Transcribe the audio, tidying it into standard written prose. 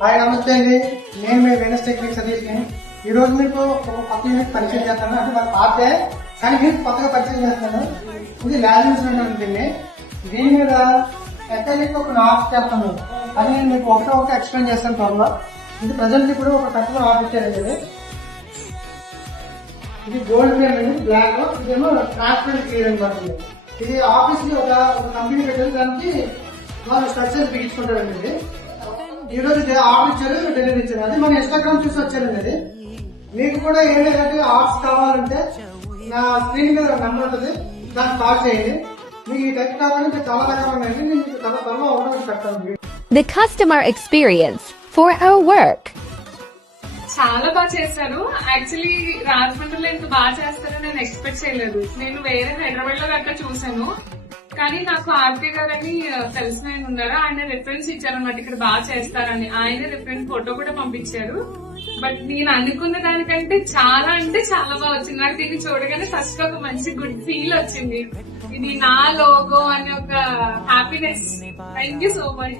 Hi నమస్తే అండి, నేను మీ వెనస్ టెక్నిక్ సతీష్ ని. ఈ రోజు మీకు ఒక కొత్త యూనిట్ పరిచయం చేస్తాను. అంటే మన పాతే కానీ యూనిట్ కొత్తగా పరిచయం చేస్తాను. ఇది ల్యాబ్ ఇన్స్ట్రుమెంట్ ఉంటుంది. దీని మీద ఎక్కడికి ఒక ఆఫ్ చేస్తాను. అది నేను మీకు ఒకటి ఎక్స్ప్లెయిన్ చేస్తాను త్వరలో. ఇది ప్రజెంట్ ఇప్పుడు ఒక కస్టమర్ ఆఫ్ ఇచ్చారండి. ఇది గోల్డ్ పేర్ అండి, బ్లాక్. ఇదేమో ట్రాన్స్పరెంట్ క్లియర్ అని పడుతుంది. ఇది ఆఫీస్ కి ఒక కంపెనీ పెట్టారు, దానికి వాళ్ళు స్ట్రక్చర్ బిగించుకుంటారండి. ఇది ఈ రోజు ఆర్డర్ ఇచ్చారు, డెలివరీ ఇచ్చారు. అది మన ఇన్స్టాగ్రామ్ చూసి వచ్చారండి. అది మీకు కూడా ఏమైనా ఆర్ట్స్ కావాలంటే నా స్క్రీన్ మీద నెంబర్ ఉంటుంది, దాన్ని కాల్ చేయండి. మీకు ఈ టైప్ కావాలంటే చాలా రకాలు ఉన్నాయండి. నేను మీకు చాలా త్వరలో ఒకటి పెడతాను. The customer experience for our work. చాలా బాగా చేశారు. యాక్చువల్లీ రాజమండ్రిలో ఇంత బాగా చేస్తారని నేను ఎక్స్పెక్ట్ చేయలేదు. నేను వేరే హైదరాబాద్ లో గట్రా చూసాను, కానీ నాకు ఆర్కే గారని తెలిసిన ఆయన ఉన్నారు. ఆయన రిఫరెన్స్ ఇచ్చారనమాట, ఇక్కడ బాగా చేస్తారని. ఆయన రిఫరెన్స్ ఫోటో కూడా పంపించారు. బట్ నేను అనుకున్న దానికంటే చాలా అంటే చాలా బాగా వచ్చింది. నాకు దీన్ని చూడగానే ఫస్ట్ ఒక మంచి గుడ్ ఫీల్ వచ్చింది. ఇది నా లోగో అనే ఒక happiness. Thank you so much.